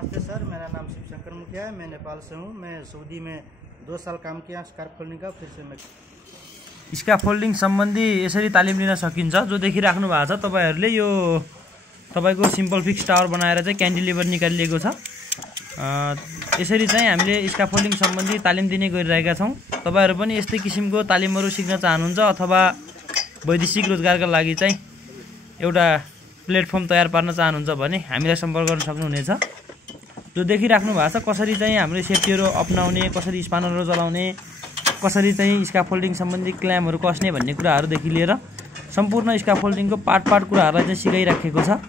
नमस्ते सर, मेरा नाम शिव शंकर मुखिया है। मैं नेपाल से हूँ। मैं सऊदी में 2 साल काम किया स्कार्फ फोल्डिंग का। फिर से मैं स्कार्फ फोल्डिङ सम्बन्धी यसरी तालिम लिन सकिन्छ। जो देखिराख्नु भएको छ तपाईहरुले, यो तपाईको सिम्पल फिक्स टावर बनाएर चाहिँ क्यान्टिलिभर निकालिएको छ। यसरी चाहिँ हामीले स्कार्फ फोल्डिङ सम्बन्धी तालिम दिने गरिरहेका छौं। तपाईहरु पनि यस्तै किसिमको तालिमहरु सिक्न चाहनुहुन्छ अथवा वैदेशिक रोजगारका लागि चाहिँ एउटा प्लेटफर्म तयार पार्न चाहनुहुन्छ भने हामीलाई सम्पर्क गर्न सक्नुहुनेछ। जो देखिराख्नु भएको छ कसरी चाहिँ हामीले सेफ्टीहरु अपनाउने, कसरी स्पानरहरु चलाउने, कसरी चाहिँ स्कार्फ फोल्डिङ सम्बन्धी क्ल्याम्पहरु कस्ने भन्ने कुराहरुदेखि लिएर सम्पूर्ण स्कार्फ फोल्डिङको पार्ट कुराहरुलाई चाहिँ सिकाइराखेको छ।